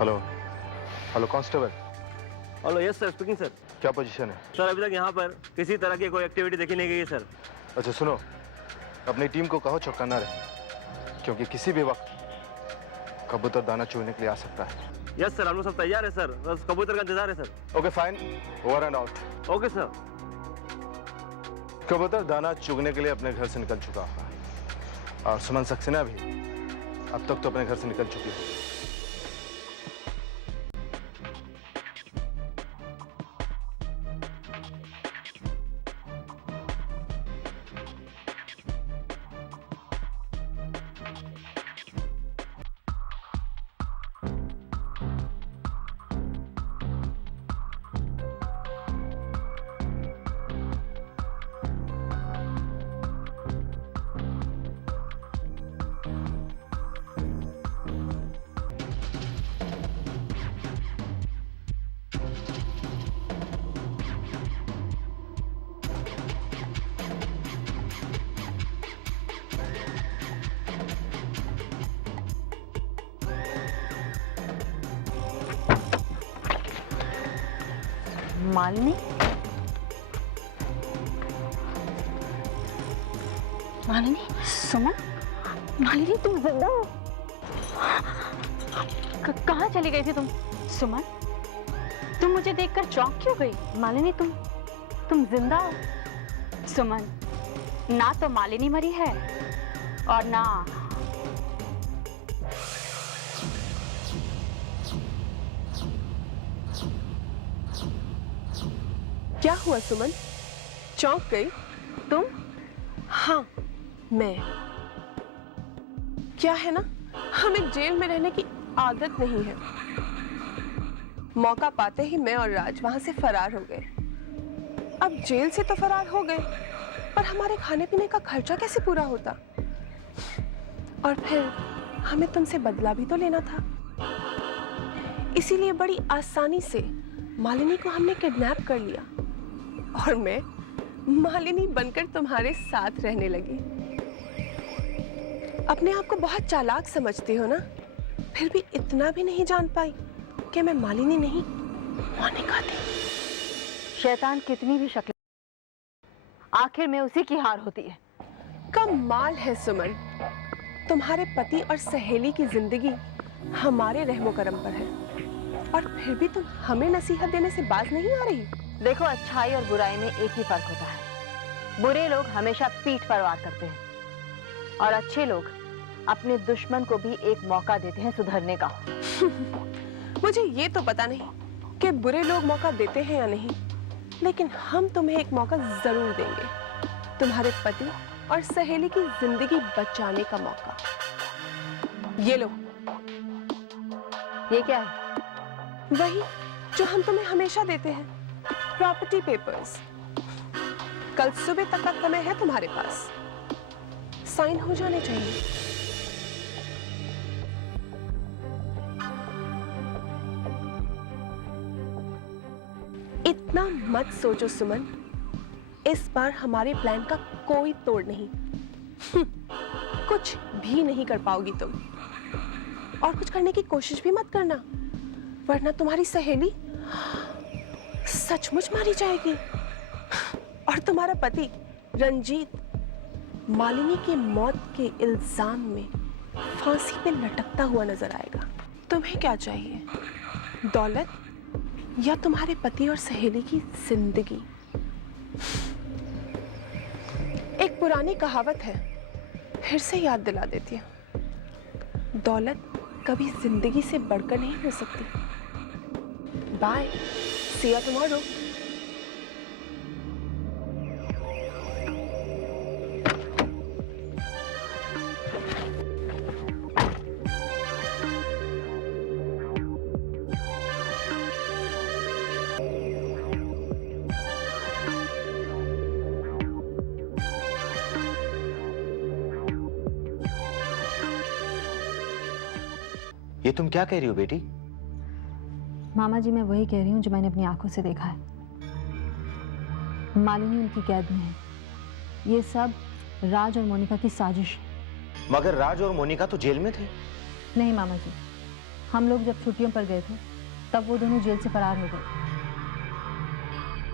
Hello hello constable. Hello, yes sir, speaking sir. क्या position है? Sir अभी तक यहाँ पर किसी तरह की कोई एक्टिविटी देखी नहीं गई है सर। अच्छा सुनो, अपनी टीम को कहो चौकन्ना रहे, क्योंकि किसी भी वक्त कबूतर दाना चुगने के लिए आ सकता है। यस सर, हम लोग सब तैयार है सर, बस कबूतर का इंतजार है sir. Okay fine, over and out. Okay sir. कबूतर दाना चुगने के लिए अपने घर से निकल चुका होगा, और सुमन सक्सेना भी अब तक तो अपने घर से निकल चुकी होगी। मालिनी, मालिनी, सुमन, मालिनी तुम जिंदा हो? कहाँ चली गई थी तुम? सुमन, तुम मुझे देखकर चौंक क्यों गई? मालिनी तुम जिंदा हो? सुमन, ना तो मालिनी मरी है और ना क्या हुआ सुमन, चौंक गई तुम? हाँ मैं, क्या है ना, हमें जेल में रहने की आदत नहीं है। मौका पाते ही मैं और राज वहां से फरार हो गए। अब जेल से तो फरार हो गए, पर हमारे खाने पीने का खर्चा कैसे पूरा होता? और फिर हमें तुमसे बदला भी तो लेना था, इसीलिए बड़ी आसानी से मालिनी को हमने किडनैप कर लिया और मैं मालिनी बनकर तुम्हारे साथ रहने लगी। अपने आप को बहुत चालाक समझती हो ना, फिर भी इतना भी नहीं जान पाई कि मैं मालिनी नहीं मोनिका थी। शैतान कितनी भी शक्ल, आखिर में उसी की हार होती है। कमाल है सुमन, तुम्हारे पति और सहेली की जिंदगी हमारे रहमो करम पर है, और फिर भी तुम हमें नसीहत देने से बाज नहीं आ रही। देखो, अच्छाई और बुराई में एक ही फर्क होता है। बुरे लोग हमेशा पीठ पर वार करते हैं और अच्छे लोग अपने दुश्मन को भी एक मौका देते हैं सुधरने का। मुझे ये तो पता नहीं कि बुरे लोग मौका देते हैं या नहीं, लेकिन हम तुम्हें एक मौका जरूर देंगे, तुम्हारे पति और सहेली की जिंदगी बचाने का मौका। ये लो। ये क्या है? वही जो हम तुम्हें हमेशा देते हैं, प्रॉपर्टी पेपर्स। कल सुबह तक का समय है तुम्हारे पास, साइन हो जाने चाहिए। इतना मत सोचो सुमन, इस बार हमारे प्लान का कोई तोड़ नहीं। कुछ भी नहीं कर पाओगी तुम, और कुछ करने की कोशिश भी मत करना, वरना तुम्हारी सहेली सचमुच मारी जाएगी और तुम्हारा पति रंजीत मालिनी की मौत के इल्जाम में फांसी पे लटकता हुआ नजर आएगा। तुम्हें क्या चाहिए, दौलत या तुम्हारे पति और सहेली की जिंदगी? एक पुरानी कहावत है, फिर से याद दिला देती हूँ, दौलत कभी जिंदगी से बढ़कर नहीं हो सकती। Bye, see you tomorrow. ये तुम क्या कह रही हो बेटी? मामा जी, मैं वही कह रही हूँ जो मैंने अपनी आंखों से देखा है। मालिनी उनकी कैद में है। ये सब राज और मोनिका की साजिश है। मगर राज और मोनिका तो जेल में थे। नहीं मामा जी, हम लोग जब छुट्टियों पर गए थे तब वो दोनों जेल से फरार हो गए।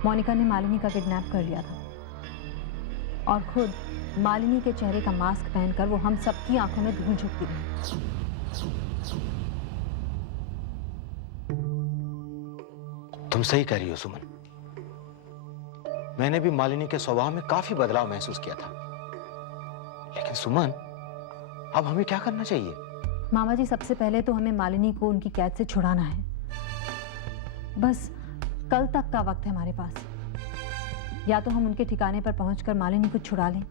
मोनिका ने मालिनी का किडनैप कर लिया था और खुद मालिनी के चेहरे का मास्क पहनकर वो हम सबकी आंखों में धूल झोंकती रही। तुम सही कह रही हो सुमन, मैंने भी मालिनी के स्वभाव में काफी बदलाव महसूस किया था। लेकिन सुमन, अब हमें क्या करना चाहिए? मामा जी, सबसे पहले तो हमें मालिनी को उनकी कैद से छुड़ाना है। बस कल तक का वक्त है हमारे पास। या तो हम उनके ठिकाने पर पहुंचकर मालिनी को छुड़ा लें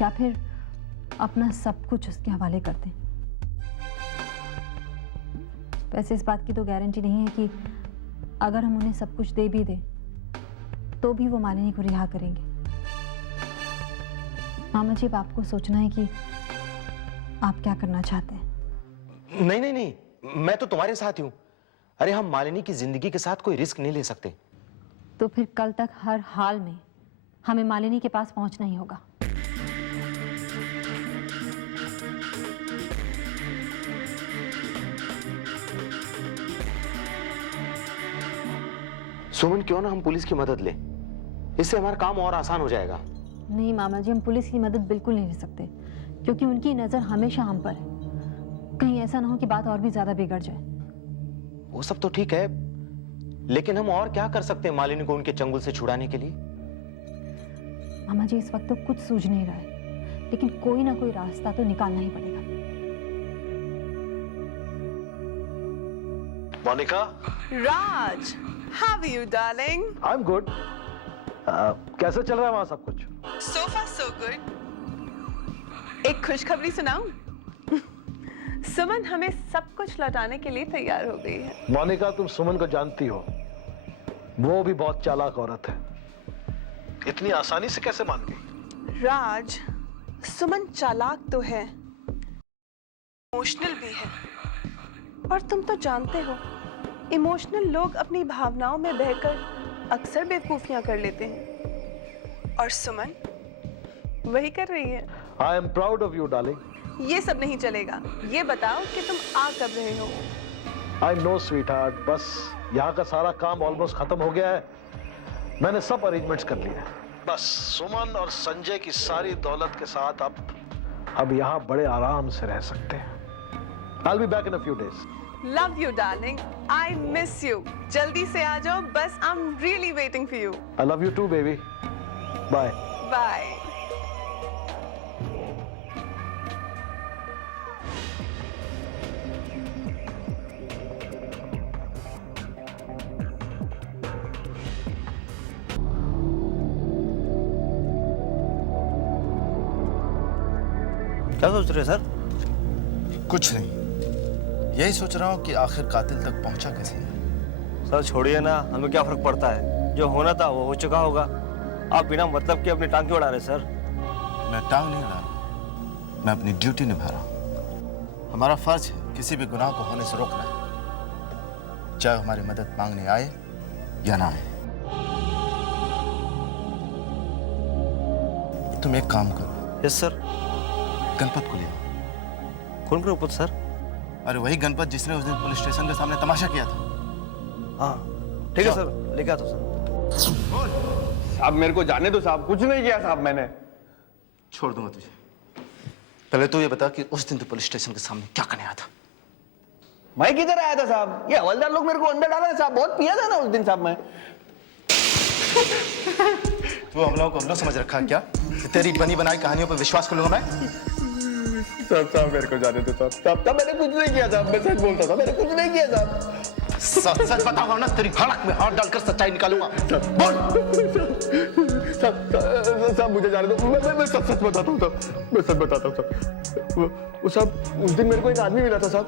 या फिर अपना सब कुछ उसके हवाले कर दें। वैसे इस बात की तो गारंटी नहीं है कि अगर हम उन्हें सब कुछ दे भी दें तो भी वो मालिनी को रिहा करेंगे। मामा जी, अब आपको सोचना है कि आप क्या करना चाहते हैं। नहीं नहीं नहीं, मैं तो तुम्हारे साथ ही हूं। अरे हम मालिनी की जिंदगी के साथ कोई रिस्क नहीं ले सकते। तो फिर कल तक हर हाल में हमें मालिनी के पास पहुंचना ही होगा। सुमन, क्यों ना हम पुलिस की मदद लें? इससे हमारा काम और आसान हो जाएगा। नहीं मामा जी, हम पुलिस की मदद बिल्कुल नहीं ले सकते क्योंकि उनकी नजर हमेशा हम पर है। कहीं ऐसा ना हो कि बात और भी ज्यादा बिगड़ जाए। वो सब तो ठीक है, लेकिन हम और क्या कर सकते हैं मालिनी को उनके चंगुल से छुड़ाने के लिए? मामा जी, इस वक्त तो कुछ सूझ नहीं रहा है, लेकिन कोई ना कोई रास्ता तो निकालना ही पड़ेगा। Monika, Raj, how are you darling? I am good. कैसे चल रहा है वहां सब कुछ? So far so good. एक खुशखबरी सुनाऊं? सुमन हमें सब कुछ लौटाने के लिए तैयार हो गई है। मोनिका, तुम सुमन को जानती हो, वो भी बहुत चालाक औरत है। इतनी आसानी से कैसे मान गई? राज, सुमन चालाक तो है, इमोशनल भी है। और तुम तो जानते हो, इमोशनल लोग अपनी भावनाओं में बहकर अक्सर बेवकूफियां कर लेते हैं। और सुमन वही कर रही है। I am proud of you darling. ये सब नहीं चलेगा। ये बताओ कि तुम आ कब रहे हो? आई नो स्वीट हार्ट, बस यहाँ का सारा काम ऑलमोस्ट खत्म हो गया है। मैंने सब अरेंजमेंट्स कर लिए हैं। बस सुमन और संजय की सारी दौलत के साथ अब यहाँ बड़े आराम से रह सकते हैं। I'll be back in a few days. Love you, darling. I miss you. जल्दी से आ जाओ, बस I'm really waiting for you. I love you too, baby. Bye. Bye. क्या सोच रहे हैं सर? कुछ नहीं, यही सोच रहा हूँ कि आखिर कातिल तक पहुंचा कैसे। सर छोड़िए ना, हमें क्या फर्क पड़ता है? जो होना था वो हो चुका होगा। आप बिना मतलब के अपनी टांग क्यों उड़ा रहे सर? मैं टांग नहीं उड़ा रहा, मैं अपनी ड्यूटी निभा रहा हूँ। हमारा फर्ज है किसी भी गुनाह को होने से रोकना है, चाहे हमारी मदद मांगने आए या ना आए। तुम एक काम करो। Yes sir. गणपत को ले आओ। कौन गणपत सर? अरे वही गणपत जिसने उस दिन पुलिस स्टेशन के सामने तमाशा किया था। हाँ ठीक है सर, लेके आता सर। साहब मेरे को जाने दो साहब, कुछ नहीं किया साहब मैंने। छोड़ दूंगा तुझे। पहले तो ये बता कि उस दिन तो पुलिस स्टेशन के सामने क्या करने आया था? मैं किधर आया था साहब? ये हवलदार लोग मेरे को अंदर डाला है साहब। बहुत पिया था ना उस दिन साहब मैं। तू हम लोगों को हम लोग समझ रखा है क्या? तेरी बनी बनाई कहानियों पर विश्वास कर लूंगा मैं? साहब मेरे को जाने दो साहब। तब मैंने कुछ नहीं किया साहब, मैं सच बोलता था, मैंने कुछ नहीं किया साहब। सच बताऊंगा ना, तेरी हड़क में हाथ डालकर सच्चाई निकालूंगा। बोल। साहब मुझे जाने दो, मैं सब सच बताता हूँ साहब, मैं सच बताता हूँ साहब। वो साहब उस दिन मेरे को एक आदमी मिला था साहब,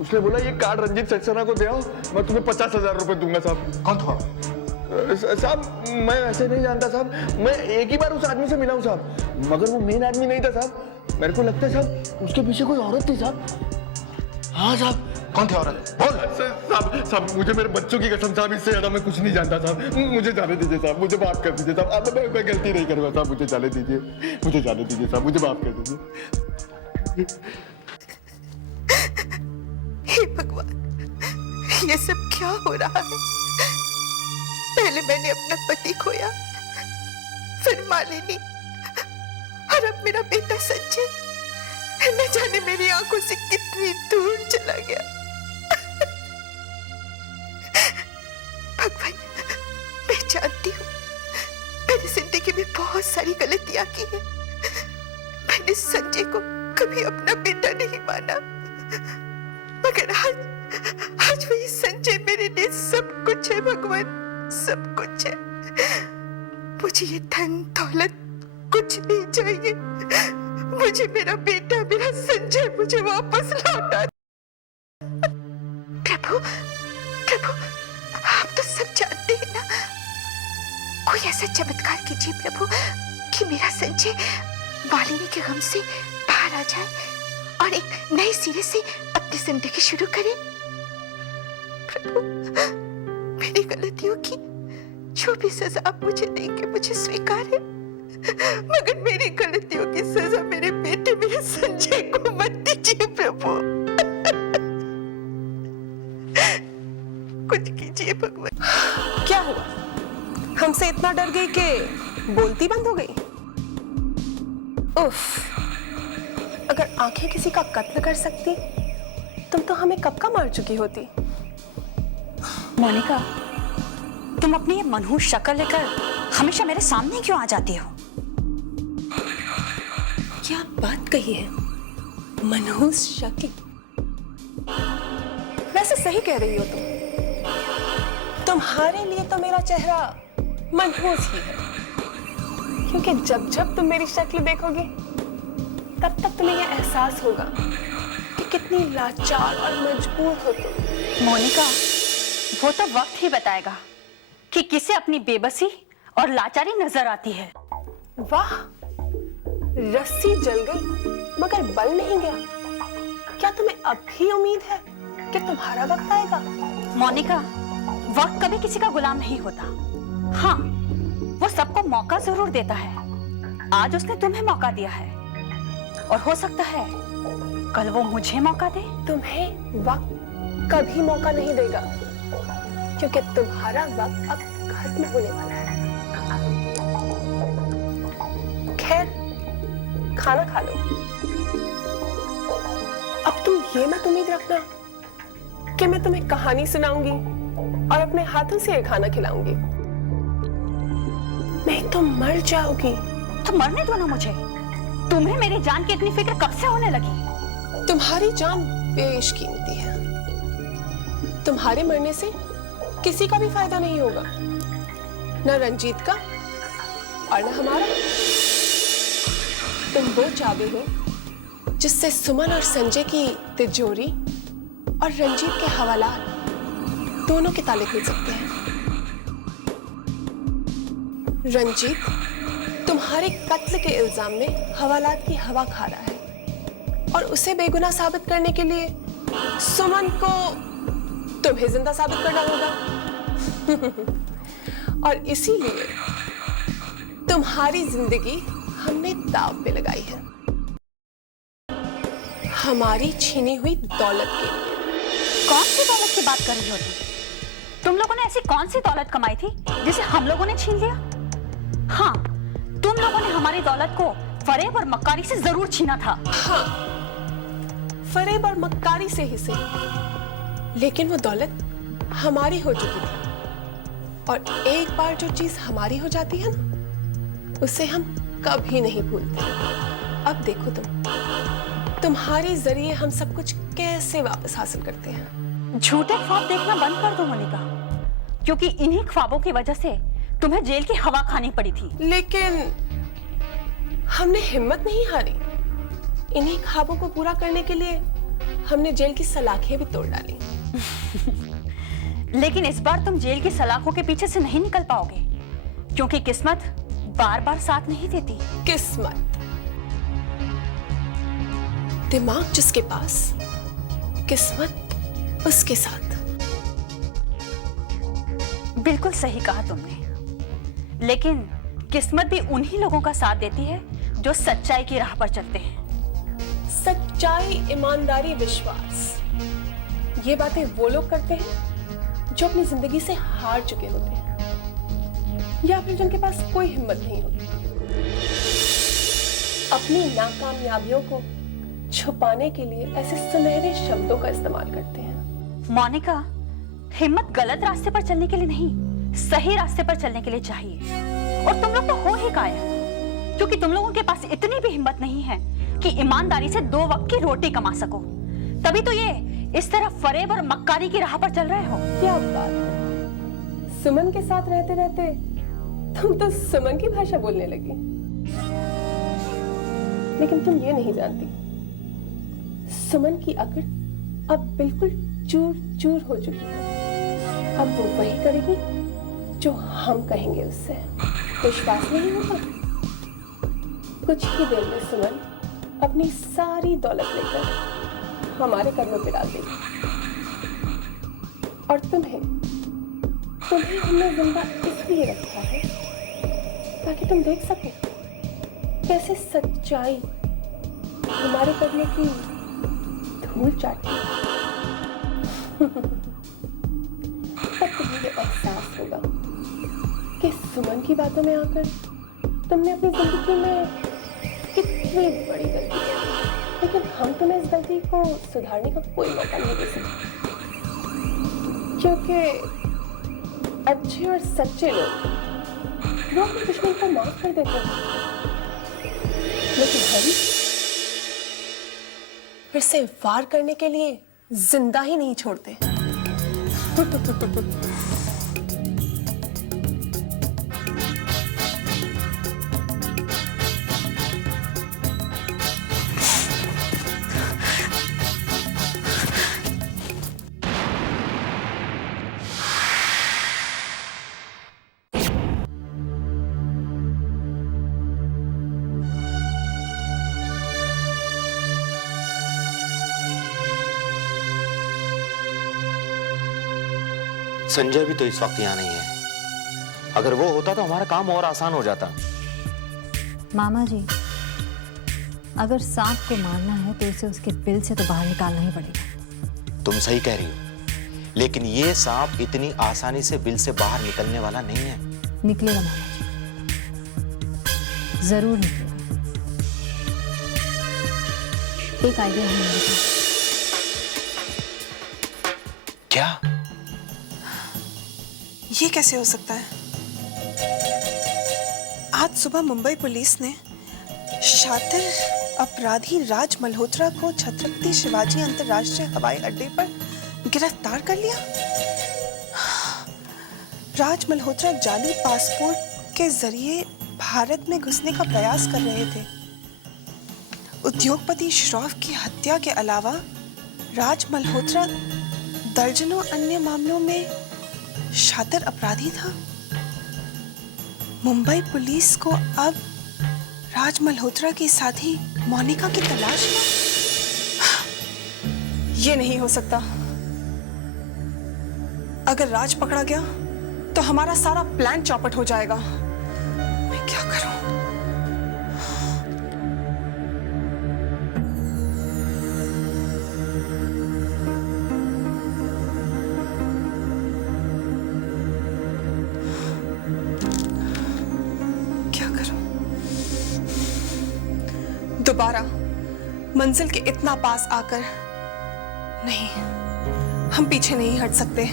उसने बोला ये कार्ड रंजीत सक्सेना को दे आओ, मैं तुम्हें 50,000 रुपए दूंगा साहब। कौन था? साहब मैं ऐसे नहीं जानता साहब, मैं एक ही बार उस आदमी से मिला हूँ साहब, मगर वो मेन आदमी नहीं था साहब। मेरे को लगता है साहब उसके पीछे कोई औरत थी साहब। हाँ साहब। कौन थी औरत? बोल। साहब मुझे मेरे बच्चों की कसम साहब, इससे ज्यादा मैं कुछ नहीं जानता साहब। मुझे जाने दीजिए साहब, मुझे माफ कर दीजिए साहब। अब मैं गलती नहीं करूँगा साहब, मुझे जाने दीजिए, मुझे जाने दीजिए साहब, मुझे माफ कर दीजिए। हे भगवान, ये सब क्या हो रहा है? पहले मैंने अपना पति खोया, फिर मालिनी, और अब मेरा बेटा संजय न जाने मेरी आंखों से कितनी दूर चला गया। भगवान, मैं जानती हूँ मैंने जिंदगी में बहुत सारी गलतियां की है। मैंने संजय को कभी अपना बेटा नहीं माना, मगर आज वही संजय मेरे लिए सब कुछ है। भगवान, सब कुछ है। मुझे ये धन दौलत कुछ नहीं चाहिए। मुझे मेरा बेटा, मेरा संजय मुझे वापस लौटा। प्रभु, प्रभु, आप तो सब जानते हैं ना। कोई ऐसा चमत्कार कीजिए प्रभु कि मेरा संजय मालिनी के गम से बाहर आ जाए और एक नए सिरे से अपनी जिंदगी शुरू करे। प्रभु, मेरी गलतियों की जो भी सजा आप मुझे देंगे मुझे स्वीकार है, मगर मेरी गलतियों की सजा मेरे बेटे, मेरे संजय को मत दीजिए प्रभु। कुछ कीजिए भगवान। क्या हुआ? हमसे इतना डर गई कि बोलती बंद हो गई? उफ, अगर आंखें किसी का कत्ल कर सकती तुम तो हमें कब का मार चुकी होती। मोनिका, तुम अपनी ये मनहूस शक्ल लेकर हमेशा मेरे सामने क्यों आ जाती हो? क्या बात कही है, मनहूस शक्ल। वैसे सही कह रही हो तुम। तुम्हारे लिए तो मेरा चेहरा मनहूस ही है, क्योंकि जब जब तुम मेरी शक्ल देखोगे तब तक तुम्हें यह एहसास होगा कि कितनी लाचार और मजबूर हो तुम। मोनिका, वो तो वक्त ही बताएगा कि किसे अपनी बेबसी और लाचारी नजर आती है। वाह, रस्सी जल गई मगर बल नहीं गया। क्या तुम्हें अब भी उम्मीद है कि तुम्हारा वक्त आएगा? मोनिका, वक्त कभी किसी का गुलाम नहीं होता। हाँ, वो सबको मौका जरूर देता है। आज उसने तुम्हें मौका दिया है और हो सकता है कल वो मुझे मौका दे। तुम्हें वक्त कभी मौका नहीं देगा, क्योंकि तुम्हारा वक्त अब खत्म होने वाला है। खैर, खाना खा लो। अब तुम ये मत उम्मीद रखना कि मैं तुम्हें कहानी सुनाऊंगी और अपने हाथों से ये खाना खिलाऊंगी। नहीं तो मर जाओगी। तो मरने दो ना मुझे। तुम्हें मेरी जान की इतनी फिक्र कब से होने लगी? तुम्हारी जान बेशकीमती है। तुम्हारे मरने से किसी का भी फायदा नहीं होगा, न रंजीत का और न हमारा। तुम वो चाबी हो जिससे सुमन और संजय की तिजोरी और रंजीत के हवालात दोनों के ताले खुल सकते हैं। रंजीत तुम्हारे कत्ल के इल्जाम में हवालात की हवा खा रहा है और उसे बेगुनाह साबित करने के लिए सुमन को तुम्हें जिंदा साबित करना होगा। और इसीलिए तुम्हारी जिंदगी हमने दांव पे लगाई है, हमारी छीनी हुई दौलत के लिए। कौन सी दौलत की बात कर रही हो तुम लोगों ने ऐसी कौन सी दौलत कमाई थी जिसे हम लोगों ने छीन लिया? हाँ, तुम लोगों ने हमारी दौलत को फरेब और मक्कारी से जरूर छीना था। हाँ, फरेब और मक्कारी से ही सही, लेकिन वो दौलत हमारी हो चुकी थी। और एक बार जो चीज हमारी हो जाती है ना, उसे हम कभी नहीं भूलते। अब देखो तुम्हारे जरिए हम सब कुछ कैसे वापस हासिल करते हैं। झूठे ख्वाब देखना बंद कर दो मोनिका, क्योंकि इन्हीं ख्वाबों की वजह से तुम्हें जेल की हवा खानी पड़ी थी। लेकिन हमने हिम्मत नहीं हारी। इन्हीं ख्वाबों को पूरा करने के लिए हमने जेल की सलाखें भी तोड़ डाली। लेकिन इस बार तुम जेल की सलाखों के पीछे से नहीं निकल पाओगे, क्योंकि किस्मत बार बार साथ नहीं देती। किस्मत? दिमाग जिसके पास, किस्मत उसके साथ। बिल्कुल सही कहा तुमने, लेकिन किस्मत भी उन्हीं लोगों का साथ देती है जो सच्चाई की राह पर चलते हैं। सच्चाई, ईमानदारी, विश्वास, ये बातें वो लोग करते हैं जो अपनी जिंदगी से हार चुके होते हैं या फिर जिनके पास कोई हिम्मत नहीं होती। अपनी नाकामयाबियों को छुपाने के लिए ऐसे सुनहरे शब्दों का इस्तेमाल करते हैं। मोनिका, हिम्मत गलत रास्ते पर चलने के लिए नहीं, सही रास्ते पर चलने के लिए चाहिए। और तुम लोग तो हो ही कायर, क्योंकि तुम लोगों के पास इतनी भी हिम्मत नहीं है कि ईमानदारी से 2 वक्त की रोटी कमा सको। तभी तो ये इस तरह फरेब और मक्कारी की राह पर चल रहे हो। क्या बात है, सुमन के साथ रहते रहते तुम तो सुमन की भाषा बोलने लगी। लेकिन तुम ये नहीं जानती, सुमन की अकड़ अब बिल्कुल चूर चूर हो चुकी है। अब वो वही करेगी जो हम कहेंगे उससे। विश्वास नहीं होगा? कुछ ही देर में सुमन अपनी सारी दौलत लेकर हमारे कदमों पे डाल देगी। और तुम्हें हमने जिंदा इसलिए रखा है ताकि तुम देख सको कैसे सच्चाई हमारे कदमों की धूल चाटती है। तब तुम्हें ये एहसास होगा कि सुमन की बातों में आकर तुमने अपनी जिंदगी में कितनी बड़ी गलती की। लेकिन हम तुम्हें इस गलती को सुधारने का कोई मौका नहीं दे सकते, क्योंकि अच्छे और सच्चे लोग वो अपने दुश्मन को माफ कर देते हैं, लेकिन हम फिर से वार करने के लिए जिंदा ही नहीं छोड़ते। संजय भी तो इस वक्त यहाँ नहीं है। अगर वो होता तो हमारा काम और आसान हो जाता। मामा जी, अगर सांप को मारना है तो इसे उसके बिल से तो बाहर निकालना ही पड़ेगा। तुम सही कह रही हो, लेकिन ये सांप इतनी आसानी से बिल से बाहर निकलने वाला नहीं है। निकलेगा मामा जी, जरूर निकलेगा। एक आइडिया है मेरे पास। क्या? ये कैसे हो सकता है? आज सुबह मुंबई पुलिस ने शातिर अपराधी राज मल्होत्रा को छत्रपति शिवाजी अंतर्राष्ट्रीय हवाई अड्डे पर गिरफ्तार कर लिया। राज मल्होत्रा जाली पासपोर्ट के जरिए भारत में घुसने का प्रयास कर रहे थे। उद्योगपति श्रॉफ की हत्या के अलावा राज मल्होत्रा दर्जनों अन्य मामलों में शातिर अपराधी था। मुंबई पुलिस को अब राज मल्होत्रा के साथी मोनिका की तलाश है। ये नहीं हो सकता। अगर राज पकड़ा गया तो हमारा सारा प्लान चौपट हो जाएगा। मैं क्या करूं? दोबारा मंजिल के इतना पास आकर नहीं, हम पीछे नहीं हट सकते।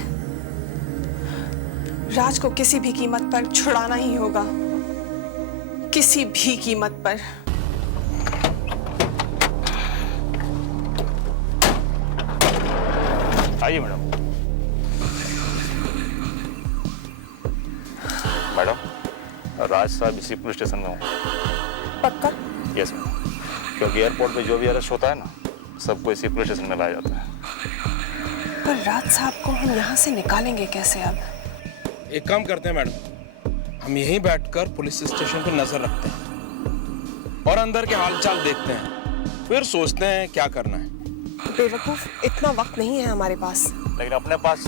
राज को किसी भी कीमत पर छुड़ाना ही होगा, किसी भी कीमत पर। आइए मैडम। मैडम, राज साहब इसी पुलिस स्टेशन में हूँ। पक्का? यस मैडम, क्योंकि एयरपोर्ट पे जो भी अरेस्ट होता है ना, सबको इसी पुलिस स्टेशन में लाया जाता है। पर राज साहब को हम यहाँ से निकालेंगे कैसे अब? एक काम करते हैं मैडम, हम यहीं बैठकर पुलिस स्टेशन पर नजर रखते हैं और अंदर के हालचाल देखते हैं, फिर सोचते हैं क्या करना है। बेवकूफ, इतना वक्त नहीं है हमारे पास। लेकिन अपने पास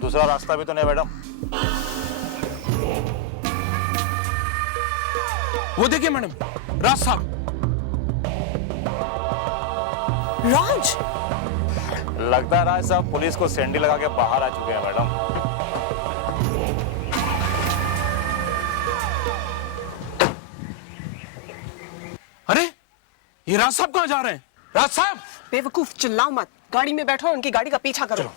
दूसरा रास्ता भी तो नहीं मैडम। वो देखिए मैडम, राज साहब। राज लगता है राज साहब पुलिस को सैंडी लगा के बाहर आ चुके हैं मैडम। अरे ये राज साहब कहाँ जा रहे हैं? राज साहब! बेवकूफ, चिल्लाओ मत, गाड़ी में बैठो, उनकी गाड़ी का पीछा करो।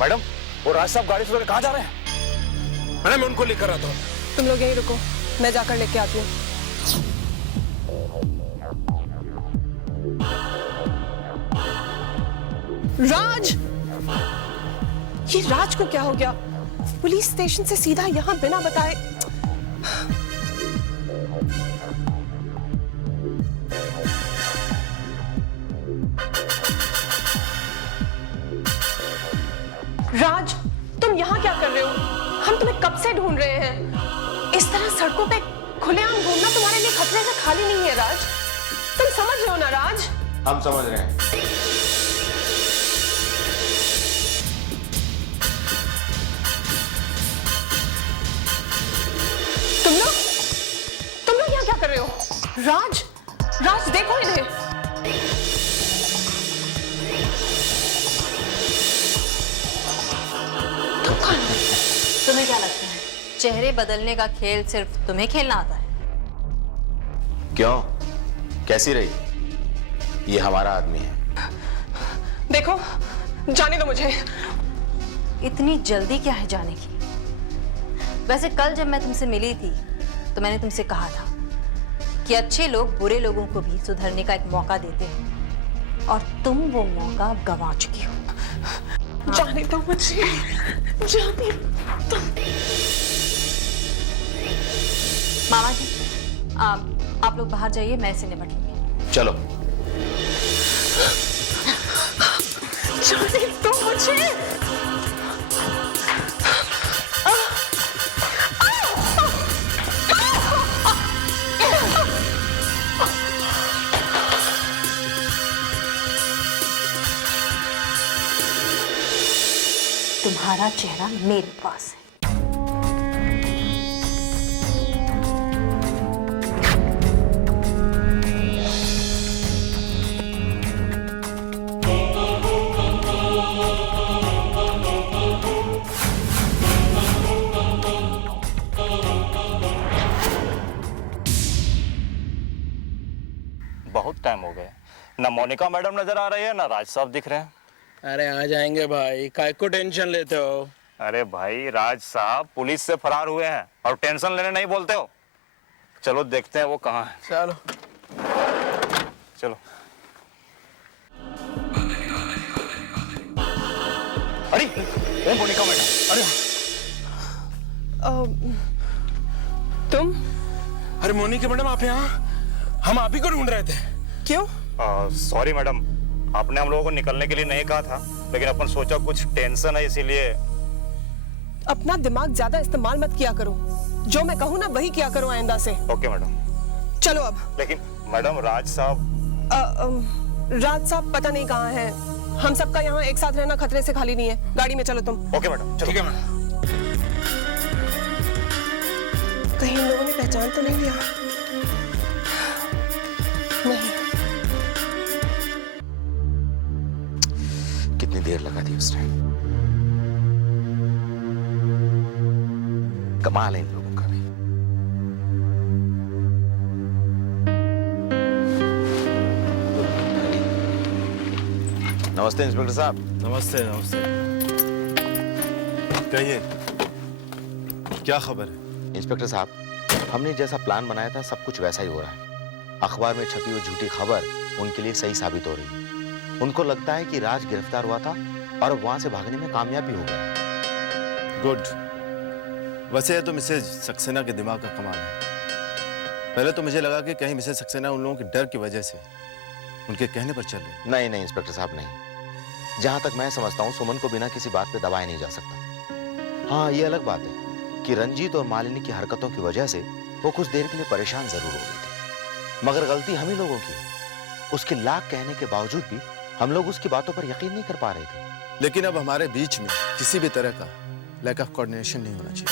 मैडम, वो राज साहब गाड़ी से कहाँ जा रहे हैं? मैडम, मैं उनको लेकर आता हूँ। तुम लोग यहीं रुको, मैं जाकर लेके आती हूँ। राज! ये राज को क्या हो गया? पुलिस स्टेशन से सीधा यहाँ बिना बताए। राज, तुम यहाँ क्या कर रहे हो? हम तुम्हें कब से ढूंढ रहे हैं। इस तरह सड़कों पे खुलेआम घूमना तुम्हारे लिए खतरे से खाली नहीं है राज। तुम समझ रहे हो ना राज? हम समझ रहे हैं। तुम लोग यहाँ क्या कर रहे हो? राज, राज देखो इन्हें। तुम्हें क्या लगता है चेहरे बदलने का खेल सिर्फ तुम्हें खेलना आता है? क्यों? कैसी रही? ये हमारा आदमी है। देखो, जाने दो मुझे। इतनी जल्दी क्या है जाने की? वैसे कल जब मैं तुमसे मिली थी तो मैंने तुमसे कहा था कि अच्छे लोग बुरे लोगों को भी सुधरने का एक मौका देते हैं और तुम वो मौका गंवा चुकी हो। जाने दो मुझे, जाने दो। मामा जी, आप लोग बाहर जाइए, मैं इसे निपट लूंगी। चलो। जाने दो मुझे। तुम्हारा चेहरा मेरे पास है। बहुत टाइम हो गया, ना मोनिका मैडम नजर आ रही है, ना राज साहब दिख रहे हैं। अरे आ जाएंगे भाई, काय को टेंशन लेते हो? अरे भाई, राज साहब पुलिस से फरार हुए हैं और टेंशन लेने नहीं बोलते हो। चलो देखते हैं वो कहाँ है। चलो चलो। अरे वो मोनिका मैडम, अरे तुम? अरे मोनिका मैडम, आप यहाँ? हम आप ही को ढूंढ रहे थे। क्यों? सॉरी मैडम, आपने हम लोगों को निकलने के लिए नहीं कहा था, लेकिन अपन सोचा कुछ टेंशन है इसीलिए। अपना दिमाग ज्यादा इस्तेमाल मत किया करो, जो मैं कहूँ ना वही किया करो आइंदा से। Okay madam. चलो अब। लेकिन मैडम राज साहब? राज साहब पता नहीं कहाँ हैं। हम सबका यहाँ एक साथ रहना खतरे से खाली नहीं है। गाड़ी में चलो तुम। ओके मैडम, चलो। ठीक है मैडम। कहीं इन लोगों ने पहचान तो नहीं लिया? नहीं। कितनी देर लगा दी उसने। कमाल है इन लोगों का भी। नमस्ते इंस्पेक्टर साहब। नमस्ते नमस्ते। कहिए, क्या खबर है? इंस्पेक्टर साहब, हमने जैसा प्लान बनाया था सब कुछ वैसा ही हो रहा है। अखबार में छपी हुई झूठी खबर उनके लिए सही साबित हो रही है। उनको लगता है कि राज गिरफ्तार हुआ था और वहां से भागने में कामयाब भी हो गया। गुड। वैसे ये तो मिसेज सक्सेना के दिमाग का कमाल है। पहले तो मुझे लगा कि कहीं मिसेज सक्सेना उन लोगों के डर की वजह से उनके कहने पर चल रही। नहीं नहीं इंस्पेक्टर साहब, नहीं। जहां तक मैं समझता हूँ सुमन को बिना किसी बात पे दबाया नहीं जा सकता। हाँ, ये अलग बात है कि रंजीत और मालिनी की हरकतों की वजह से वो कुछ देर के लिए परेशान जरूर हो गई थी, मगर गलती हम ही लोगों की। उसके लाख कहने के बावजूद भी हम लोग उसकी बातों पर यकीन नहीं कर पा रहे थे। लेकिन अब हमारे बीच में किसी भी तरह का लैक ऑफ कोऑर्डिनेशन नहीं होना चाहिए,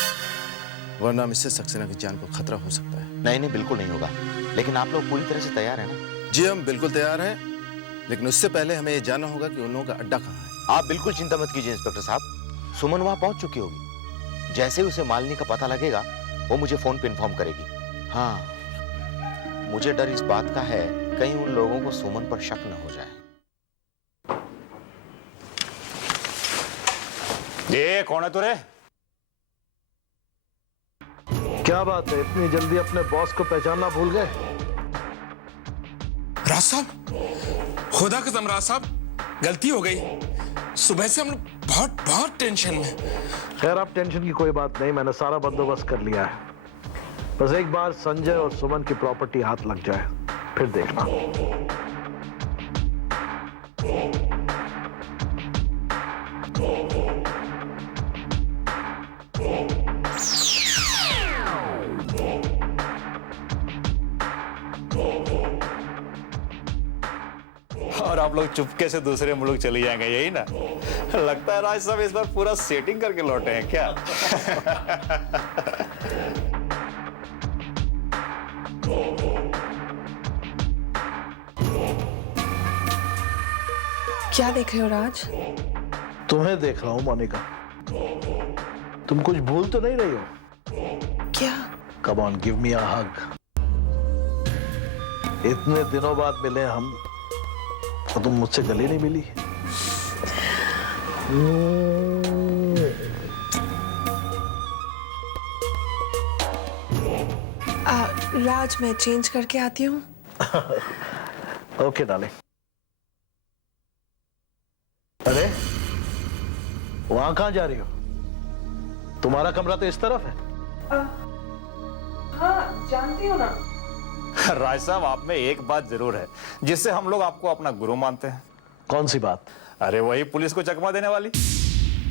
वरना मिसेस सक्सेना की जान को खतरा हो सकता है। नहीं नहीं, बिल्कुल नहीं होगा। लेकिन आप लोग पूरी तरह से तैयार हैं ना? जी हम बिल्कुल तैयार हैं, लेकिन उससे पहले हमें ये जानना होगा कि उन लोगों का अड्डा कहाँ है। आप बिल्कुल चिंता मत कीजिए इंस्पेक्टर साहब, सुमन वहां पहुंच चुकी होगी। जैसे ही उसे मालिनी का पता लगेगा वो मुझे फोन पे इन्फॉर्म करेगी। हाँ, मुझे डर इस बात का है कहीं उन लोगों को सुमन पर शक न हो जाए। ये कौन है तुरे? क्या बात है, इतनी जल्दी अपने बॉस को पहचानना भूल गए? राज साहब, खुदा कसम राज साहब, गलती हो गई। सुबह से हम लोग बहुत टेंशन में। खैर, आप टेंशन की कोई बात नहीं, मैंने सारा बंदोबस्त कर लिया है। बस एक बार संजय और सुमन की प्रॉपर्टी हाथ लग जाए, फिर देखना। और आप लोग चुपके से दूसरे मुल्क चले जाएंगे, यही ना? लगता है राज साहब इस बार पूरा सेटिंग करके लौटे हैं क्या? क्या देख रहे हो राज? तुम्हें देख रहा हूं मोनिका। तुम कुछ भूल तो नहीं रही हो? क्या? कम ऑन, गिव मी अ हग। इतने दिनों बाद मिले हम, तो तुम मुझसे गले नहीं मिली। राज, मैं चेंज करके आती हूँ। Okay darling. अरे, वहां कहां जा रही हो? तुम्हारा कमरा तो इस तरफ है। हाँ, जानती हो ना। राज साहब, आप में एक बात जरूर है जिससे हम लोग आपको अपना गुरु मानते हैं। कौन सी बात? अरे वही पुलिस को चकमा देने वाली।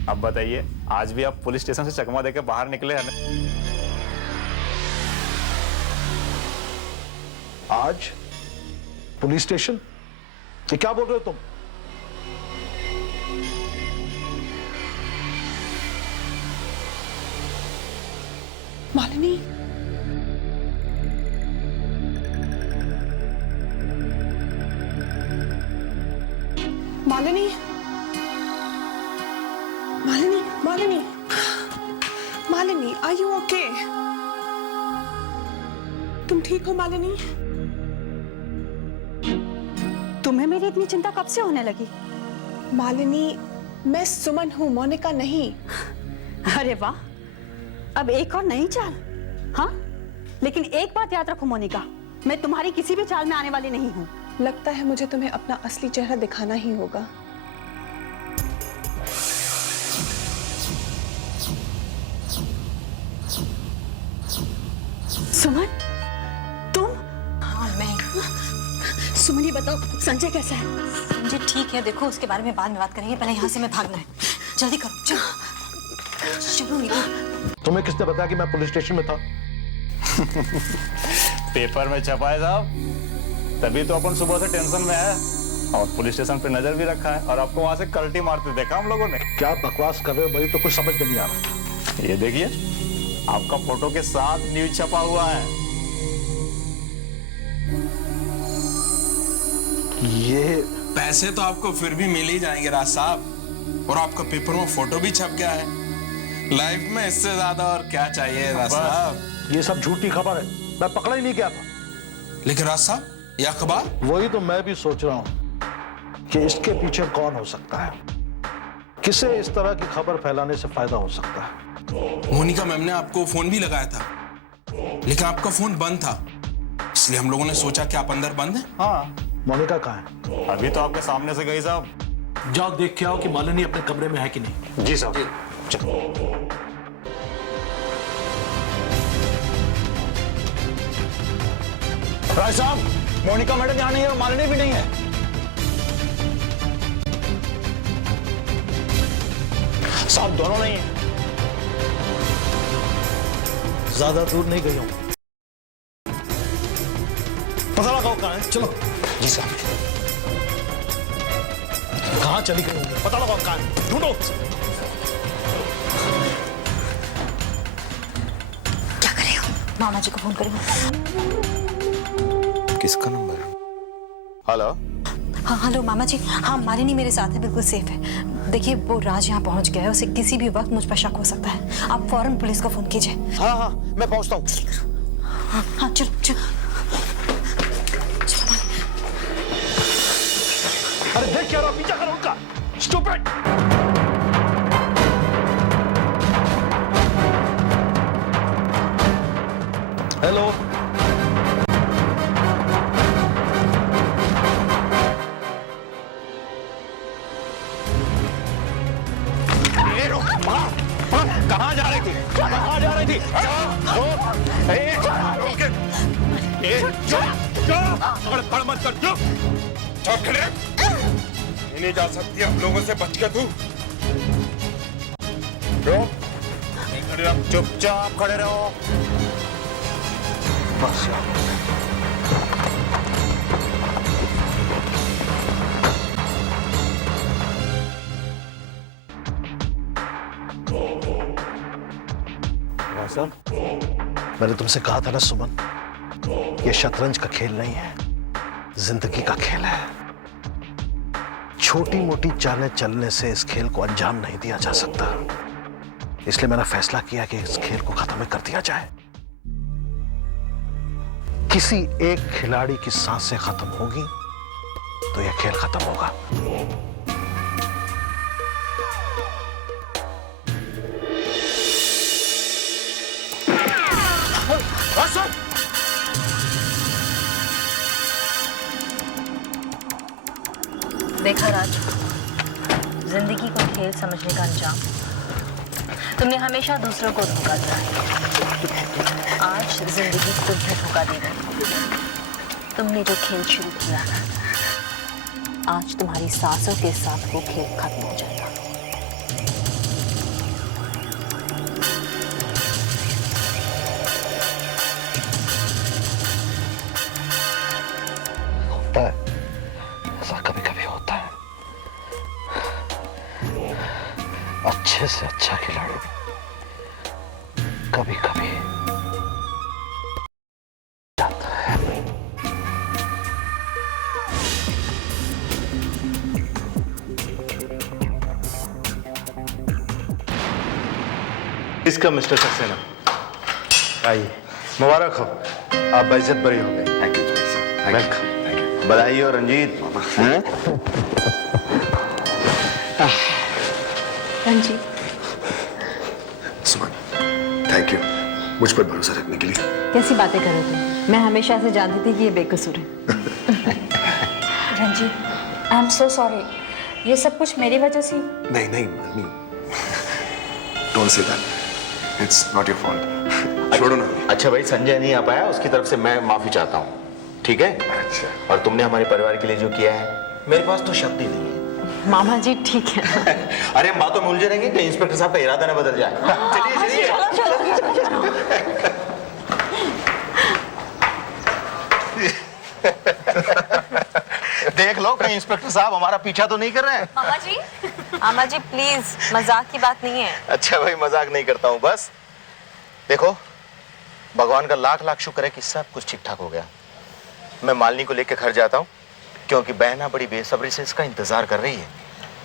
अब बताइए, आज भी आप पुलिस स्टेशन से चकमा देकर बाहर निकले हैं ना? आज पुलिस स्टेशन? ये क्या बोल रहे हो तुम? Malini, Malini, Malini, Malini, Malini, are you okay? तुम ठीक हो मालिनी? तुम्हें मेरी इतनी चिंता कब से होने लगी? मालिनी, मैं सुमन हूं, मोनिका नहीं। अरे वाह, अब एक और नई चाल। हाँ, लेकिन एक बात याद रखो मोनिका, मैं तुम्हारी किसी भी चाल में आने वाली नहीं हूँ। लगता है मुझे तुम्हें अपना असली चेहरा दिखाना ही होगा। सुमन, तुम? हाँ, मैं। सुमन, ये बताओ संजय कैसा है? मुझे ठीक है, देखो उसके बारे में बाद में बात करेंगे, पहले यहाँ से मैं भागना है। जल्दी करो, चलो चलो निकलो। तुम्हें किसने बताया कि मैं पुलिस स्टेशन में था? पेपर में छपा है साहब, तभी तो अपन सुबह से टेंशन में है और पुलिस स्टेशन पे नजर भी रखा है और आपको वहां से कल्टी मारते देखा हम लोगों ने। क्या बकवास कर रहे हो? मुझे तो कुछ समझ में नहीं आ रहा। ये देखिए, आपका फोटो के साथ न्यूज छपा हुआ है। ये पैसे तो आपको फिर भी मिल ही जाएंगे राज साहब, और आपका पेपर में फोटो भी छप गया है। लाइफ में इससे ज्यादा और क्या चाहिए राज साहब? ये सब झूठी खबर है, मैं पकड़ा ही नहीं गया था। लेकिन राज साहब, ये अखबार? वही तो मैं भी सोच रहा हूं कि इसके पीछे कौन हो सकता है, किसे इस तरह की खबर फैलाने से फायदा हो सकता है। मोनिका मैम ने आपको फोन भी लगाया था, लेकिन आपका फोन बंद था, इसलिए हम लोगों ने सोचा कि आप अंदर बंद हैं। हाँ, मोनिका कहाँ है? अभी तो आपके सामने से गई साहब। जाओ देख के आओ कि मालिनी अपने कमरे में है कि नहीं। जी साहब। राज साहब, मोनिका मैडम यहाँ नहीं है और मालिनी भी नहीं है। साहब, दोनों नहीं है। ज्यादा दूर नहीं गई हूं। चलो। जी साहब। कहाँ चली गई होंगी? पता लगाओ कहाँ है, ढूंढो। क्या करें हम? मामा जी को फोन करें। किसका नंबर? हेलो। हाँ हेलो मामा जी, हाँ मालिनी मेरे साथ है, बिल्कुल सेफ है। देखिए वो राज यहाँ पहुँच गया है, उसे किसी भी वक्त मुझ पर शक हो सकता है। आप फौरन पुलिस को फोन कीजिए। हाँ हाँ मैं पहुँचता हूँ। हाँ चलो चलो। अरे देख क्या रहा, पीछा करो उनका। स्टूपिड। हेलो। कहाँ जा रही थी? कहाँ जा रही थी? बड़ मत कर, चुप चौक खड़े। नहीं जा सकती हम लोगों से बच के तू। चुपचाप खड़े रहो। बस मैंने तुमसे कहा था ना सुमन, ये शतरंज का खेल नहीं है, जिंदगी का खेल है। छोटी मोटी चालें चलने से इस खेल को अंजाम नहीं दिया जा सकता। इसलिए मैंने फैसला किया कि इस खेल को खत्म कर दिया जाए। किसी एक खिलाड़ी की सांसें खत्म होगी तो यह खेल खत्म होगा। देखा राज, जिंदगी को खेल समझने का अंजाम तुमने हमेशा दूसरों को धोखा दिया है। आज जिंदगी तुम्हें धोखा दे रही। तुमने जो खेल शुरू किया ना, आज तुम्हारी सांसों के साथ वो खेल खत्म हो जाएगा। होता है ऐसा, कभी कभी होता है। अच्छे से अच्छा खिलाड़ी भी कभी कभी जाता है। इसका मिस्टर सक्सेना, आइए। मुबारक हो, आप बेइज्जत बरी हो गए। Thank you sir. वेलकम। बधाई हो रंजीत। रंजीत, सुमन, थैंक यू मुझ पर भरोसा रखने के लिए। कैसी बातें कर रहे तुम? मैं हमेशा से जानती थी कि ये बेकसूर है। Ranjit, I am so sorry, ये सब कुछ मेरी वजह से। नहीं नहीं Malini, don't say that, it's not your fault. छोड़ो ना। अच्छा भाई, संजय नहीं आ पाया, उसकी तरफ से मैं माफी चाहता हूँ, ठीक है? अच्छा। और तुमने हमारे परिवार के लिए जो किया है, मेरे पास तो शब्द ही नहीं है। मामा जी ठीक है। अरे हम बातों में उलझे रहेंगे कि इंस्पेक्टर साहब का इरादा ना बदल जाए। चलिए चलिए। देख लो कहीं इंस्पेक्टर साहब हमारा पीछा तो नहीं कर रहे हैं। मामा जी प्लीज, मजाक की बात नहीं है। अच्छा भाई, मजाक नहीं करता हूँ, बस देखो भगवान का लाख लाख शुक्र है कि सब कुछ ठीक ठाक हो गया। मैं मालिनी को लेकर घर जाता हूँ, क्योंकि बहना बड़ी बेसब्री से इसका इंतजार कर रही है।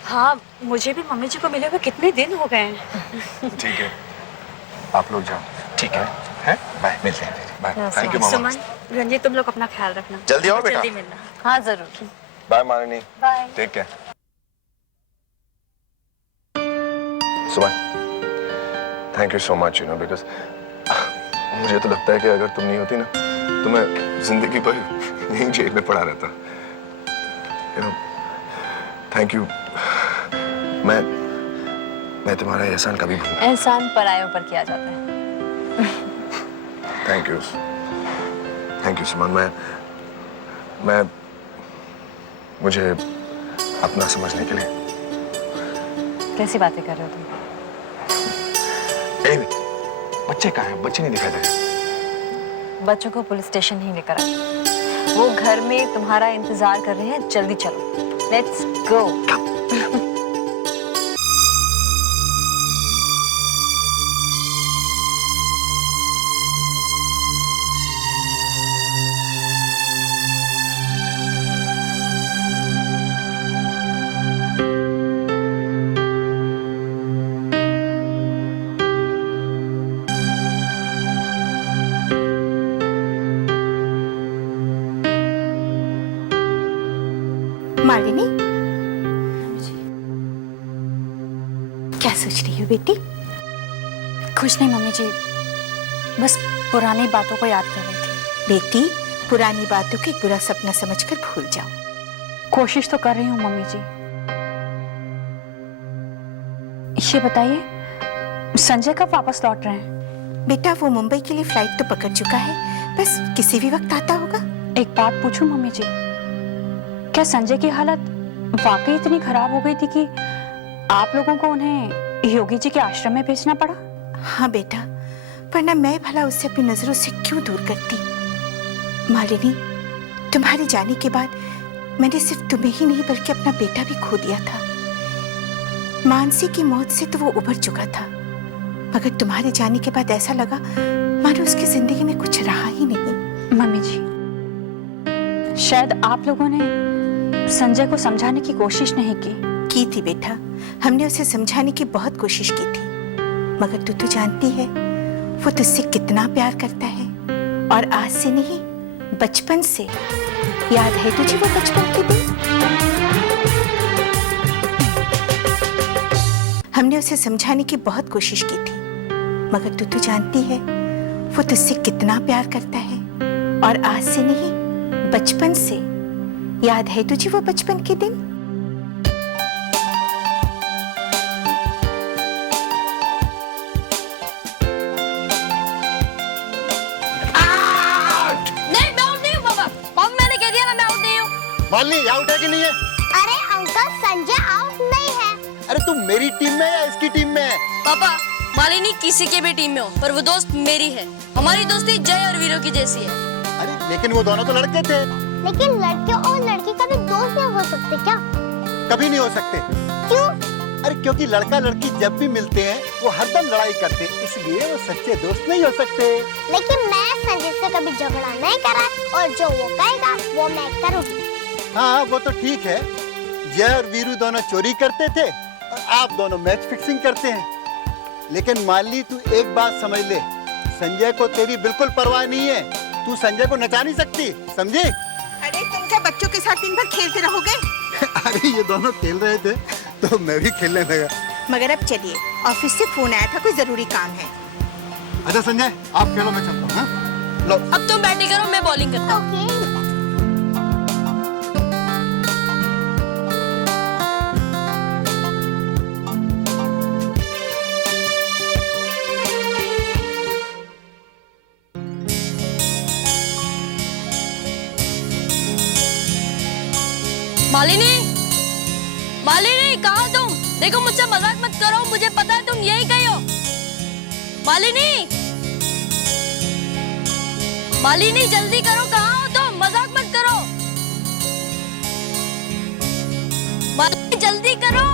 हाँ, मुझे भी मम्मी जी को मिले हुए कितने दिन हो गए हैं। ठीक है, आप लोग जाओ। ठीक है, हैं? बाय, मिलते हैं फिर। बाय। थैंक यू मामा। सुमन, रंजीत, तुम लोग अपना ख्याल रखना। जल्दी आओ बेटा। जल्दी मिलना। हाँ जरूर। Bye Malini. Bye. Take care. Suman, thank you so much, you know, because मुझे तो लगता है कि अगर तुम नहीं होती ना, तो मैं जिंदगी भर यहीं जेल में पड़ा रहता। You know, thank you. मैं तुम्हारा एहसान कभी भूल। एहसान परायों पर किया जाता है। थैंक यू सुमन। मैं मुझे अपना समझने के लिए। कैसी बातें कर रहे हो तुम? बच्चे कहाँ हैं? बच्चे नहीं दिखाई दे रहे। बच्चों को पुलिस स्टेशन ही लेकर आए। वो घर में तुम्हारा इंतजार कर रहे हैं, जल्दी चलो, लेट्स गो। मालिनी, क्या सोच रही हो बेटी? कुछ नहीं मम्मी जी, बस पुरानी बातों को याद कर रही थी। बेटी, पुरानी बातों को एक बुरा सपना समझकर भूल जाओ। कोशिश तो कर रही हूँ मम्मी जी। ये बताइए, संजय कब वापस लौट रहे हैं? बेटा, वो मुंबई के लिए फ्लाइट तो पकड़ चुका है, बस किसी भी वक्त आता होगा। एक बात पूछूं मम्मी जी, क्या संजय की हालत वाकई इतनी खराब हो गई थी कि आप लोगों को उन्हें योगी जी के आश्रम में भेजना पड़ा? हाँ बेटा, वरना मैं भला उससे अपनी नजरों से क्यों दूर करती। मालिनी, तुम्हारे जाने के बाद मैंने सिर्फ तुम्हें ही नहीं बल्कि अपना बेटा भी खो दिया था। मानसी की मौत से तो वो उबर चुका था, मगर तुम्हारे जाने के बाद ऐसा लगा मानो उसकी जिंदगी में कुछ रहा ही नहीं। मम्मी जी, शायद आप लोगों ने संजय को समझाने की कोशिश नहीं की थी बेटा। हमने उसे समझाने की बहुत कोशिश की थी, मगर तू तो जानती है वो तुझसे कितना प्यार करता है, और आज से नहीं बचपन से। याद है तुझे वो बचपन के दिन? हमने उसे समझाने की बहुत कोशिश की थी, मगर तू तो जानती है वो तुझसे कितना प्यार करता है, और आज से नहीं बचपन से। याद है तुझे वो बचपन के दिन? नहीं, मैं आउट नहीं हूँ पापा। पापा, मैंने कह दिया ना, मैं आउट नहीं हूँ। मालिनी, आउट है कि नहीं है? अरे अंकल, संजय आउट नहीं है। अरे तू मेरी टीम में या इसकी टीम में है? पापा, मालिनी किसी के भी टीम में हो, पर वो दोस्त मेरी है। हमारी दोस्ती जय और वीरों की जैसी है। अरे लेकिन वो दोनों तो लड़के थे। लेकिन लड़के और लड़की कभी दोस्त नहीं हो सकते क्या? कभी नहीं हो सकते। क्यों? अरे क्योंकि लड़का लड़की जब भी मिलते हैं वो हरदम लड़ाई करते हैं, इसलिए वो सच्चे दोस्त नहीं हो सकते। लेकिन मैं संजय से कभी झगड़ा नहीं करा, और जो वो कहेगा वो मैं करूँगी। हाँ, वो तो ठीक है। जय और वीरू दोनों चोरी करते थे और आप दोनों मैच फिक्सिंग करते हैं। लेकिन मालिनी, तू एक बात समझ ले, संजय को तेरी बिल्कुल परवाह नहीं है। तू संजय को नचा नहीं सकती, समझी? अरे तुम क्या बच्चों के साथ दिन भर खेलते रहोगे? अरे ये दोनों खेल रहे थे तो मैं भी खेलने लगा। मगर अब चलिए, ऑफिस से फोन आया था, कोई जरूरी काम है। अच्छा संजय, आप खेलो, मैं चलता हूँ। हाँ? लो। अब तुम बैटिंग करो, मैं बॉलिंग करता हूँ। मालिनी, मालिनी, कहाँ तुम? देखो, मुझसे मजाक मत करो, मुझे पता है तुम यही कही हो। मालिनी, मालिनी, जल्दी करो, कहाँ हो तुम? मजाक मत करो। मालिनी, जल्दी करो।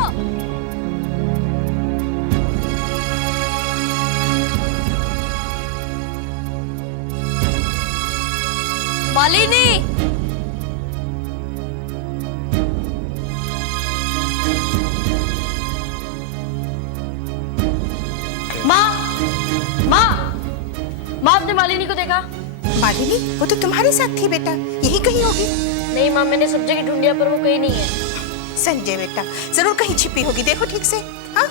मालिनी, माँ, आपने मालिनी को देखा? मालिनी, वो तो तुम्हारे साथ थी बेटा, यही कहीं होगी। नहीं माँ, मैंने सब जगह ढूंढिया पर वो कहीं नहीं है। संजय बेटा, जरूर कहीं छिपी होगी, देखो ठीक से। हाँ?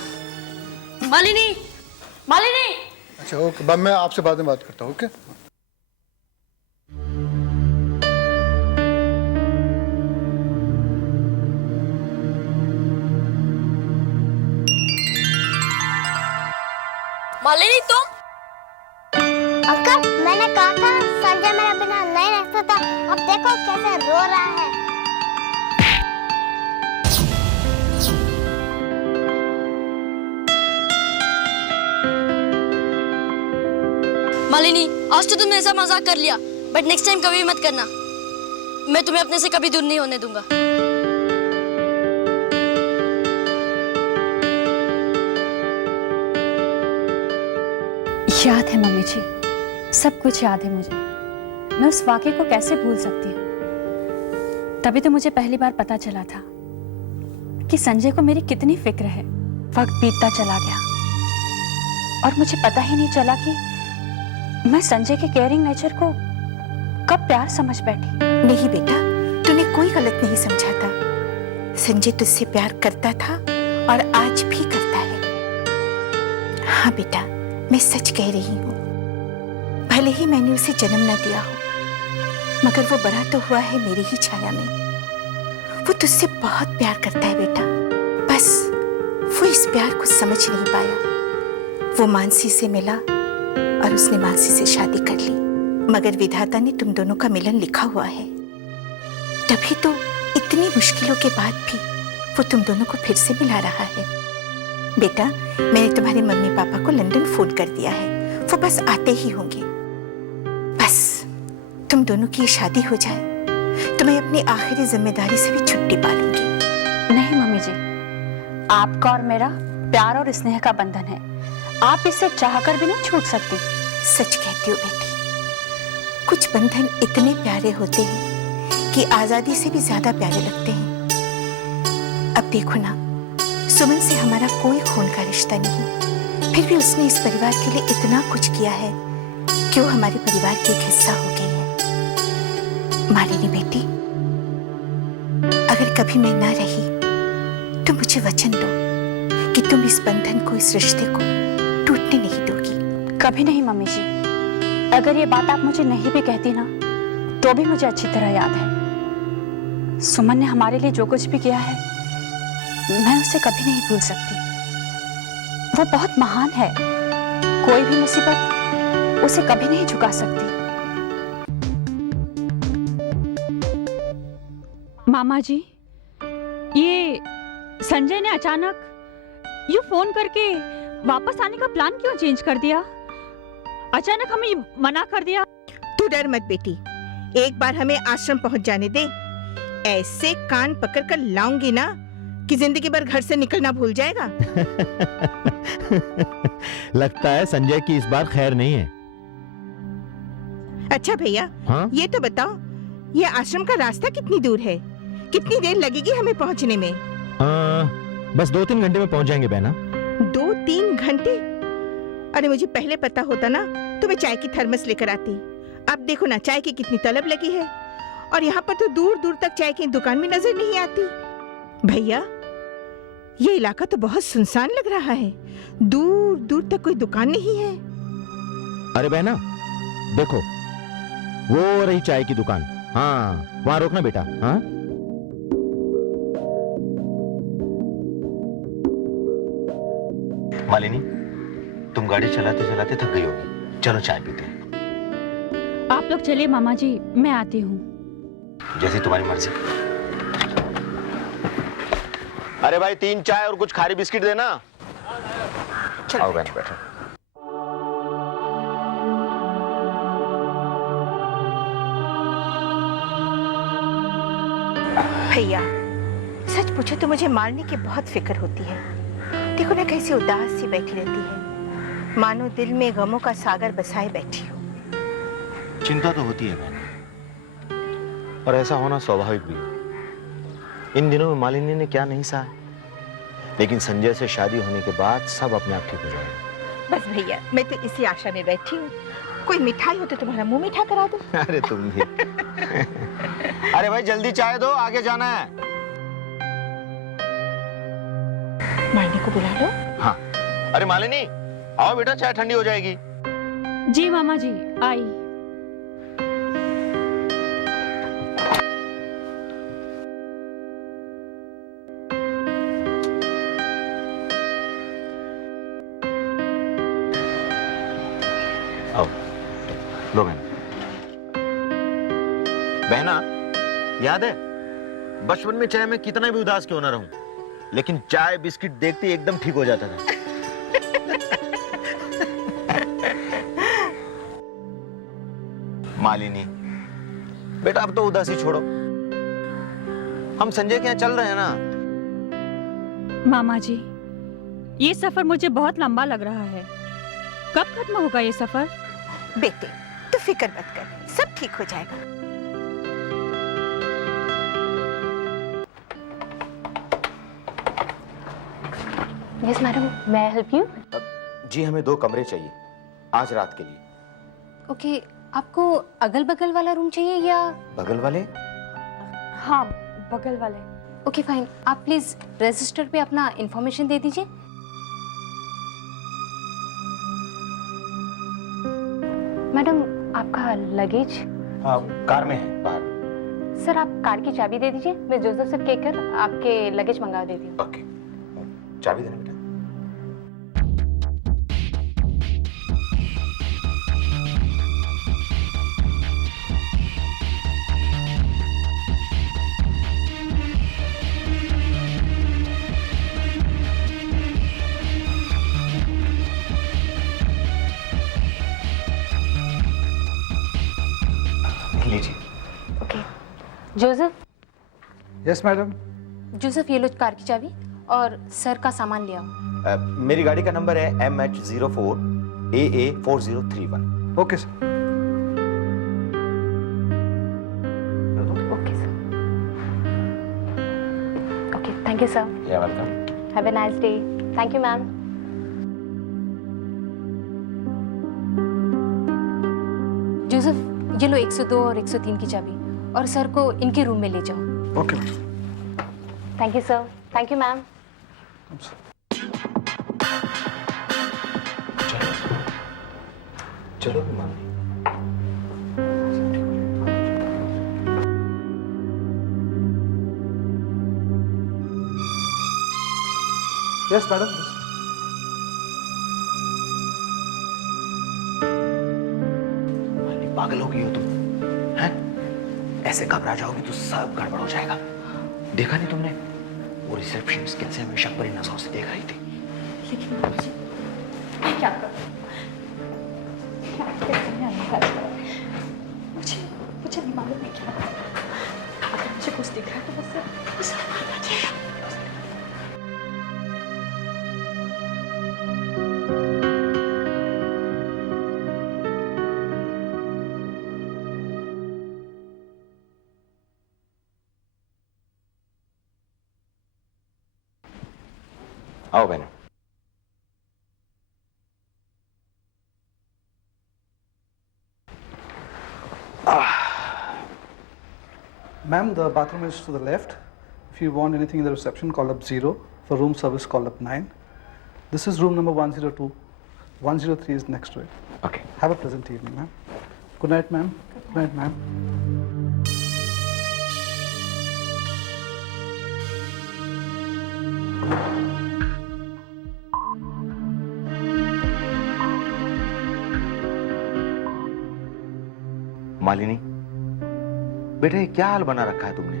मालिनी, मालिनी। अच्छा ओके, मैं आपसे बाद में बात करता हूँ। ओके। मालिनी, तुम? अंकल, मैंने कहा था संजय मेरे बिना नहीं रह सकता। अब देखो कैसे रो रहा है। मालिनी, आज तो तुमने ऐसा मजाक कर लिया, बट नेक्स्ट टाइम कभी मत करना। मैं तुम्हें अपने से कभी दूर नहीं होने दूंगा। याद है मम्मी जी, सब कुछ याद है मुझे। मैं उस वाक़े को कैसे भूल सकती हूँ। तभी तो मुझे पहली बार पता चला था कि संजय को मेरी कितनी फिक्र है। वक्त बीतता चला गया और मुझे पता ही नहीं चला कि मैं संजय के केयरिंग नेचर को कब प्यार समझ बैठी। नहीं बेटा, तूने कोई गलत नहीं समझा था। संजय तुझसे प्यार करता था और आज भी करता है। हाँ बेटा, मैं सच कह रही हूँ। भले ही मैंने उसे जन्म न दिया हो, मगर वो बड़ा तो हुआ है मेरी ही छाया में। वो तुझसे बहुत प्यार करता है बेटा, बस वो इस प्यार को समझ नहीं पाया। वो मानसी से मिला और उसने मानसी से शादी कर ली, मगर विधाता ने तुम दोनों का मिलन लिखा हुआ है। तभी तो इतनी मुश्किलों के बाद भी वो तुम दोनों को फिर से मिला रहा है। बेटा, मैंने तुम्हारे मम्मी पापा को लंदन फोन कर दिया है, वो बस आते ही होंगे। बस तुम दोनों की शादी हो जाए तो मैं अपनी आखिरी जिम्मेदारी से भी छुट्टी पा लूंगी। नहीं मम्मी जी, आपका और मेरा प्यार और स्नेह का बंधन है। आप इससे चाहकर भी नहीं छूट सकती। सच कहती हो बेटी, कुछ बंधन इतने प्यारे होते हैं कि आजादी से भी ज्यादा प्यारे लगते हैं। अब देखो ना, सुमन से हमारा कोई खून का रिश्ता नहीं, फिर भी उसने इस परिवार के लिए इतना कुछ किया है कि वो हमारे परिवार की एक हिस्सा हो गई है। मालिनी बेटी, अगर कभी मैं ना रही तो मुझे वचन दो कि तुम इस बंधन को, इस रिश्ते को टूटने नहीं दोगी। कभी नहीं मम्मी जी। अगर ये बात आप मुझे नहीं भी कहती ना, तो भी मुझे अच्छी तरह याद है। सुमन ने हमारे लिए जो कुछ भी किया है, मैं उसे कभी नहीं भूल सकती। वो बहुत महान है, कोई भी मुसीबत उसे कभी नहीं झुका सकती। मामा जी, ये संजय ने अचानक ये फोन करके वापस आने का प्लान क्यों चेंज कर दिया? अचानक हमें मना कर दिया। तू डर मत बेटी, एक बार हमें आश्रम पहुंच जाने दे। ऐसे कान पकड़कर लाऊंगी ना कि जिंदगी भर घर से निकलना भूल जाएगा। लगता है संजय की इस बार खैर नहीं है। अच्छा भैया, हाँ? ये तो बताओ, ये आश्रम का रास्ता कितनी दूर है? कितनी देर लगेगी हमें पहुंचने में? बस 2-3 घंटे में पहुंच जाएंगे बहना। 2-3 घंटे? अरे मुझे पहले पता होता ना तो मैं चाय की थर्मस लेकर आती। अब देखो ना, चाय की कितनी तलब लगी है और यहाँ पर तो दूर दूर तक चाय की दुकान भी नजर नहीं आती। भैया, ये इलाका तो बहुत सुनसान लग रहा है, दूर दूर तक कोई दुकान नहीं है। अरे बहना देखो, वो रही चाय की दुकान। हाँ, वहां रोकना बेटा। हाँ, मालिनी, तुम गाड़ी चलाते चलाते थक गई होगी, चलो चाय पीते हैं। आप लोग चलिए मामा जी, मैं आती हूँ। जैसी तुम्हारी मर्जी। अरे भाई, 3 चाय और कुछ खारी बिस्किट देना। आओ बहन, बैठो। भैया, सच पूछो तो मुझे मारने की बहुत फिक्र होती है। देखो ना कैसी उदास सी बैठी रहती है, मानो दिल में गमों का सागर बसाए बैठी हो। चिंता तो होती है बहन, और ऐसा होना स्वाभाविक भी है। इन दिनों में मालिनी ने क्या नहीं सहा, लेकिन संजय से शादी होने के बाद सब अपने आप ठीक हो जाएगा। बस भैया, मैं तो इसी आशा में बैठी हूँ। कोई मिठाई हो तो तुम्हारा मुंह मीठा करा दो। अरे तुम भी। अरे भाई जल्दी चाय दो, आगे जाना है। मालिनी को बुला लो। हाँ, अरे मालिनी आओ बेटा, चाय ठंडी हो जाएगी। जी मामा जी, आई। आओ, लो बहन। बहना, याद है बचपन में चाहे मैं कितना भी उदास क्यों ना रहूं, लेकिन चाय बिस्किट देखते ही एकदम ठीक हो जाता था। मालिनी बेटा, अब तो उदासी छोड़ो। हम संजय के यहाँ चल रहे हैं ना। मामा जी, ये सफर मुझे बहुत लंबा लग रहा है। कब खत्म होगा ये सफर? बेटे तू फिक्र मत कर, सब ठीक हो जाएगा। Yes madam, may I help you? जी हमें 2 कमरे चाहिए आज रात के लिए। ओके, आपको अगल बगल वाला रूम चाहिए या? बगल वाले? हाँ, बगल वाले। ओके फाइन, आप प्लीज रजिस्टर पे अपना इंफॉर्मेशन दे दीजिए। मैडम, आपका लगेज? हाँ, कार में है बाहर। सर, आप कार की चाबी दे दीजिए, मैं जोसेफ से कहकर आपके लगेज मंगा देती हूँ। ओके, चाबी देना बेटा। लीजिए। Okay, Joseph. Yes madam. Joseph, ये लो कार की चाबी और सर का सामान ले आओ। मेरी गाड़ी का नंबर है MH04AA4031। Okay sir. Okay sir. Okay, thank you sir. या welcome. Have a nice day. Thank you ma'am. Joseph, ये लो 102 और 103 की चाबी और सर को इनके रूम में ले जाओ। Okay. Thank you sir. Thank you ma'am. चलो मैम। Yes madam. पागल हो गई हो तुम, हैं? ऐसे घबरा जाओगी तो सब गड़बड़ हो जाएगा। देखा नहीं तुमने वो रिसेप्शनिस्ट कैसे हमें शक भरी नजरों से देख रही थी। लेकिन मुझे क्या करूं? मुझे नहीं मालूम है क्या। अगर मुझे कुछ दिख रहा है तो बस मारना चाहिए। आओ बहन। Ma'am, the bathroom is to the left. If you want anything in the reception, call up 0. For room service, call up 9. This is room number 102. 103 is next to it. Okay. Have a pleasant evening, ma'am. Good night, ma'am. Good night, ma'am. Malini, बेटा ये क्या हाल बना रखा है तुमने?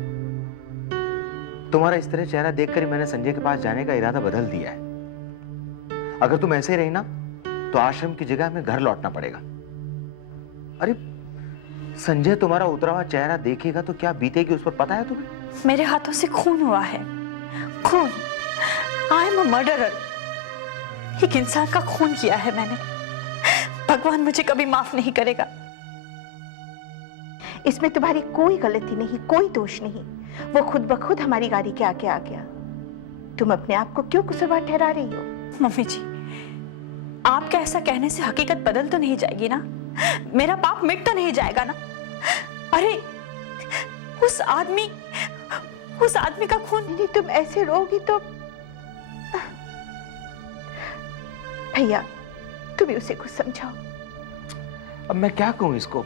तुम्हारा इस तरह चेहरा देखकर ही मैंने संजय के पास जाने का इरादा बदल दिया है। अगर तुम ऐसे ही रही ना तो आश्रम की जगह हमें घर लौटना पड़ेगा। अरे संजय तुम्हारा उतरा हुआ चेहरा देखेगा तो क्या बीतेगी उस पर पता है तुम्हें? मेरे हाथों से खून हुआ है, खून। I am a murderer. एक इंसान का खून किया है मैंने। भगवान मुझे कभी माफ नहीं करेगा। इसमें तुम्हारी कोई गलती नहीं, कोई दोष नहीं। वो खुद ब खुद हमारी गाड़ी के आगे आ गया। तुम अपने आप को क्यों कसूरवार ठहरा रही हो? मम्मी जी, आपका ऐसा कहने से हकीकत बदल तो नहीं जाएगी ना? मेरा पाप मिट तो नहीं जाएगा ना? अरे उस आदमी का खून। नहीं, तुम ऐसे रोगी तो भैया तुम उसे कुछ समझाओ। अब मैं क्या कहूं इसको?